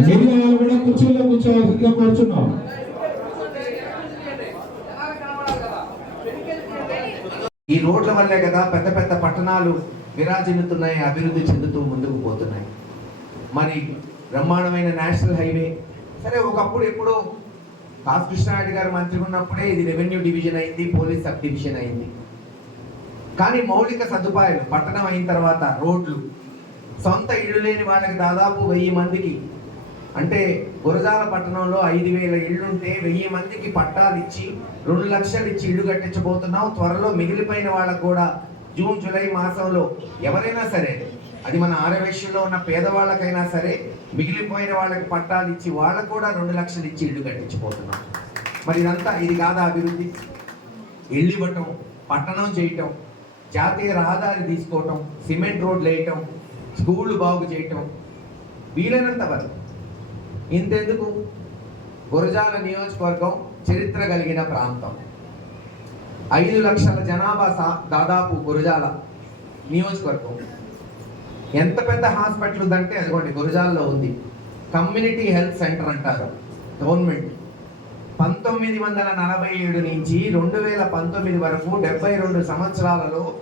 వాళ్ళు కూడా కుర్చీలో కూర్చోవాల్సిందిగా కోరుచున్నాం. ఈ రోడ్ల వల్లే కదా పెద్ద పెద్ద పట్టణాలు విరాజిల్లుతున్నాయి అభివృద్ధి చెందుతూ ముందుకు పోతున్నాయి. మరి బ్రహ్మాండమైన నేషనల్ హైవే సరే ఒకప్పుడు ఎప్పుడో కాసు కృష్ణారెడ్డి గారు మంత్రి ఉన్నప్పుడే ఇది రెవెన్యూ డివిజన్ అయింది పోలీస్ సబ్ డివిజన్ అయింది. కానీ మౌలిక సదుపాయాలు పట్టణం అయిన తర్వాత రోడ్లు సొంత ఇల్లు లేని వాళ్ళకి దాదాపు వెయ్యి మందికి అంటే గురజాల పట్టణంలో ఐదు వేల ఇళ్ళుంటే వెయ్యి మందికి పట్టాలు ఇచ్చి రెండు లక్షలు ఇచ్చి ఇల్లు కట్టించబోతున్నాం. త్వరలో మిగిలిపోయిన వాళ్ళకు కూడా జూన్ జూలై మాసంలో ఎవరైనా సరే అది మన ఆరవేశ్యంలో ఉన్న పేదవాళ్ళకైనా సరే మిగిలిపోయిన వాళ్ళకి పట్టాలు ఇచ్చి వాళ్ళకు కూడా రెండు లక్షలు ఇచ్చి ఇల్లు కట్టించిపోతున్నాం మరి ఇదంతా ఇది కాదా అభివృద్ధి? ఇల్లు ఇవ్వటం పట్టణం చేయటం జాతీయ రహదారి తీసుకోవటం సిమెంట్ రోడ్లు వేయటం స్కూళ్ళు బాగు చేయటం వీలైనంత వరకు ఇంతెందుకు? గురజాల నియోజకవర్గం చరిత్ర కలిగిన ప్రాంతం. ఐదు లక్షల జనాభా సా- దాదాపు గురజాల నియోజకవర్గం. ఎంత పెద్ద హాస్పిటల్ ఉందంటే అదిగోండి గురజాలలో ఉంది. కమ్యూనిటీ హెల్త్ సెంటర్ అంటారు గవర్నమెంట్. పంతొమ్మిది వందల నలభై ఏడు నుంచి రెండు వేల పంతొమ్మిది వరకు డెబ్బై రెండు సంవత్సరాలలో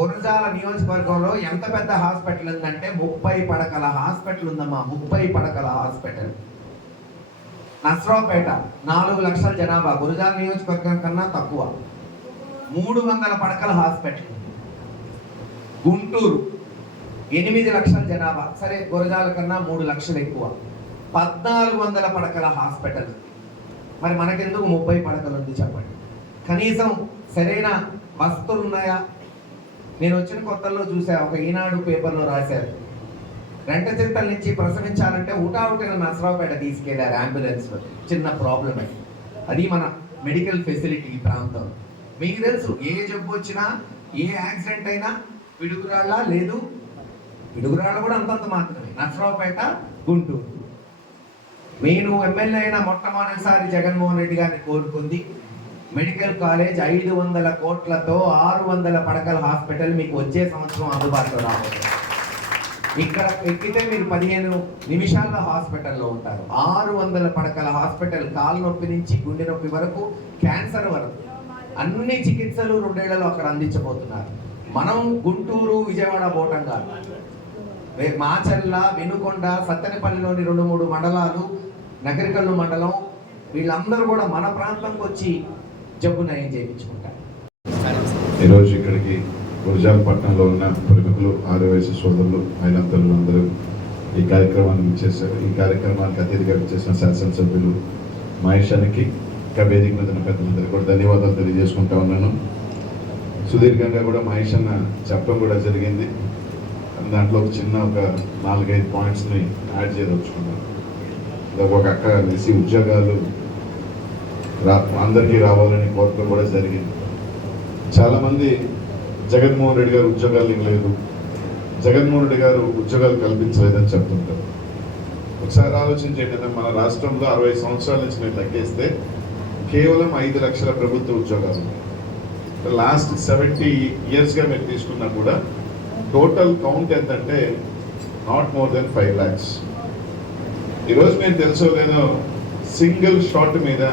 గురజాల నియోజకవర్గంలో ఎంత పెద్ద హాస్పిటల్ ఉందంటే ముప్పై పడకల హాస్పిటల్ ఉందమ్మా ముప్పై పడకల హాస్పిటల్. నస్రావుపేట నాలుగు లక్షల జనాభా గురుజాల నియోజకవర్గం కన్నా తక్కువ. మూడు వందల పడకల హాస్పిటల్. గుంటూరు ఎనిమిది లక్షల జనాభా. సరే గురజాల కన్నా మూడు లక్షలు ఎక్కువ. పద్నాలుగు వందల పడకల హాస్పిటల్. మరి మనకెందుకు ముప్పై పడకలు ఉంది చెప్పండి. కనీసం సరైన వస్తువులు ఉన్నాయా? నేను వచ్చిన కొత్తల్లో చూసా ఒక ఈనాడు పేపర్లో రాశారు. రెంట చింతల నుంచి ప్రసవించాలంటే ఊటావుటిన నసరావుపేట తీసుకెళ్ళారు అంబులెన్స్లో చిన్న ప్రాబ్లం అది. అది మన మెడికల్ ఫెసిలిటీ ఈ ప్రాంతం మీకు తెలుసు ఏ జబ్బు వచ్చినా ఏ యాక్సిడెంట్ అయినా పిడుగురాళ్ళ లేదు. పిడుగురాళ్ళ కూడా అంతంత మాత్రమే. నసరావుపేట గుంటూరు. నేను ఎమ్మెల్యే అయిన మొట్టమొదటిసారి జగన్మోహన్ రెడ్డి గారిని కోరుకుంది మెడికల్ కాలేజ్ ఐదు వందల కోట్లతో ఆరు వందల పడకల హాస్పిటల్ మీకు వచ్చే సంవత్సరం అందుబాటులో రాబోతుంది. ఇక్కడ ఎక్కితే మీరు పదిహేను నిమిషాల్లో హాస్పిటల్లో ఉంటారు. ఆరు వందల పడకల హాస్పిటల్ కాలు నొప్పి నుంచి గుండె నొప్పి వరకు క్యాన్సర్ వరకు. అన్ని చికిత్సలు రెండేళ్ళలో అక్కడ అందించబోతున్నారు. మనం గుంటూరు విజయవాడ పోవటం కాదు. మాచర్ల వెనుకొండ సత్తెనపల్లిలోని రెండు మూడు మండలాలు నగరికల్లు మండలం వీళ్ళందరూ కూడా మన ప్రాంతంకి వచ్చి జబ్బు నయం చేయించుకుంటారు. ఈరోజు ఇక్కడికి గురజాల పట్టణంలో ఉన్న ప్రముఖులు ఆదివాసీ సోదరులు మహిళంతలు అందరూ ఈ కార్యక్రమాన్ని చేశారు ఈ కార్యక్రమానికి అతిథిగా చేసిన శాసనసభ్యులు మహేశానికి ఇంకా వేదిక మీద ఉన్న కూడా ధన్యవాదాలు తెలియజేసుకుంటా ఉన్నాను. సుదీర్ఘంగా కూడా మహేష్ అన్న చెప్పడం కూడా జరిగింది. దాంట్లో ఒక చిన్న ఒక నాలుగైదు పాయింట్స్ని యాడ్ చేయదలుచుకున్నాను. ఒక అక్క కలిసి ఉద్యోగాలు రా అందరికీ రావాలని కోరటం కూడా జరిగింది. చాలామంది జగన్మోహన్ రెడ్డి గారు ఉద్యోగాలు ఇవ్వలేదు. జగన్మోహన్ రెడ్డి గారు ఉద్యోగాలు కల్పించలేదని చెప్తుంటారు. ఒకసారి ఆలోచించేంటంటే మన రాష్ట్రంలో అరవై సంవత్సరాల నుంచి మీరు తగ్గేస్తే కేవలం ఐదు లక్షల ప్రభుత్వ ఉద్యోగాలు లాస్ట్ సెవెంటీ ఇయర్స్గా మీరు తీసుకున్నా కూడా టోటల్ కౌంట్ ఎంతంటే not more than five lakhs ఈరోజు మేము తెలుసో లేదో సింగిల్ షాట్ మీద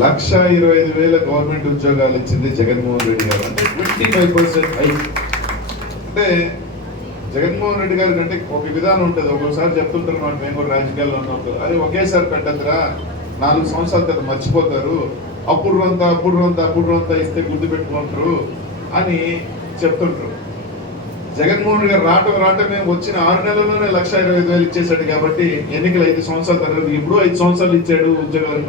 లక్ష ఇరవై ఐదు వేల గవర్నమెంట్ ఉద్యోగాలు ఇచ్చింది జగన్మోహన్ రెడ్డి గారు. అంటే ట్వంటీ ఫైవ్ పర్సెంట్ అంటే జగన్మోహన్ రెడ్డి గారి కంటే ఒక విధానం ఉంటుంది. ఒక్కొక్కసారి చెప్తుంటారు మాట మేము కూడా రాజకీయాల్లో ఉన్నప్పుడు అది ఒకేసారి పెట్టద్దురా. నాలుగు సంవత్సరాల తర్వాత మర్చిపోతారు. అప్పుడు రొంత అప్పుడు రొంత అప్పుడు రొంత ఇస్తే గుర్తు పెట్టుకుంటారు అని చెప్తుంటారు. జగన్మోహన్ రెడ్డి గారు రావటం రావటమే వచ్చిన ఆరు నెలల్లోనే లక్ష ఇరవై ఐదు వేలు ఇచ్చేసాడు కాబట్టి ఎన్నికలు ఐదు సంవత్సరాల తర్వాత ఇప్పుడు ఐదు సంవత్సరాలు ఇచ్చాడు ఉద్యోగాలు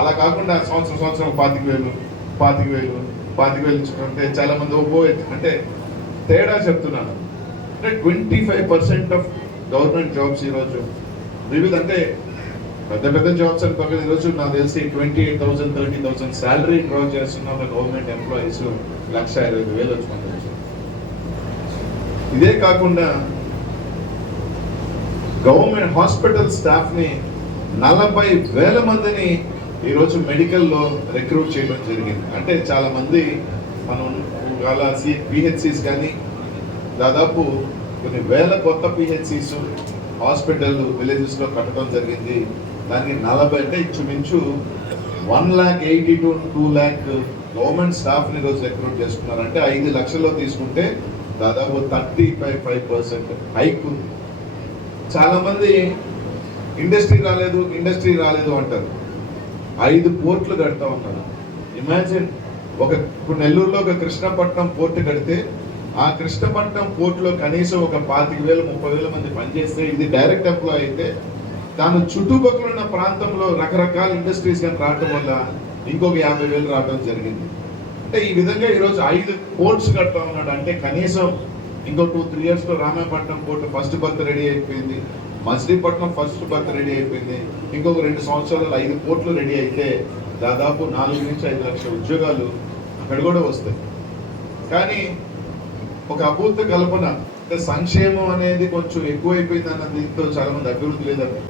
అలా కాకుండా సంవత్సరం సంవత్సరం పాతిక వేలు పాతిక వేలు పాతిక వేలు ఇచ్చుకుంటే చాలా మంది ఓపో అంటే తేడా చెప్తున్నాను. అంటే twenty five percent of government jobs ఈరోజు. వివిధ అంటే పెద్ద పెద్ద జాబ్స్ అని పక్కన ఈరోజు నాకు తెలిసి twenty eight thousand thirty thousand salary draw చేస్తున్న గవర్నమెంట్ ఎంప్లాయీస్ లక్ష ఇరవై ఐదు వేలు వచ్చుకుంటారు ఇదే కాకుండా గవర్నమెంట్ హాస్పిటల్ స్టాఫ్ని నలభై వేల మందిని ఈరోజు మెడికల్లో రిక్రూట్ చేయడం జరిగింది. అంటే చాలామంది మనం ఇవాళ సి పిహెచ్సిస్ కానీ దాదాపు కొన్ని వేల కొత్త పిహెచ్సిస్ హాస్పిటల్ విలేజెస్లో కట్టడం జరిగింది. దానికి నలభై అంటే ఇంచుమించు one lakh eighty two two lakh government స్టాఫ్ని ఈరోజు రిక్రూట్ చేసుకున్నారు ఐదు లక్షల్లో తీసుకుంటే దాదాపు thirty five five percent hike ఉంది. చాలామంది ఇండస్ట్రీ రాలేదు ఇండస్ట్రీ రాలేదు అంటారు. ఐదు పోర్ట్లు కడతా ఉన్నారు. ఇమాజిన్ ఒక ఇప్పుడు నెల్లూరులో ఒక కృష్ణపట్నం పోర్ట్ కడితే ఆ కృష్ణపట్నం పోర్టులో కనీసం ఒక పాతిక వేల ముప్పై వేల మంది పనిచేస్తే ఇది డైరెక్ట్ ఎంప్లాయ్ అయితే తాను చుట్టుపక్కల ఉన్న ప్రాంతంలో రకరకాల ఇండస్ట్రీస్ కానీ రావడం వల్ల ఇంకొక యాభై వేలు రావడం జరిగింది. అంటే ఈ విధంగా ఈరోజు ఐదు పోర్ట్స్ కడతా ఉన్నాడు. అంటే కనీసం ఇంకో టూ త్రీ ఇయర్స్లో Ramayapatnam port first berth ready అయిపోయింది. మచిలీపట్నం ఫస్ట్ బర్త్ రెడీ అయిపోయింది. ఇంకొక రెండు సంవత్సరాలు ఐదు కోట్లు రెడీ అయితే దాదాపు నాలుగు నుంచి ఐదు లక్షల ఉద్యోగాలు అక్కడ కూడా వస్తాయి. కానీ ఒక అభూత కల్పన సంక్షేమం అనేది కొంచెం ఎక్కువైపోయింది అన్న దీంతో చాలా మంది అభివృద్ధి లేదండి.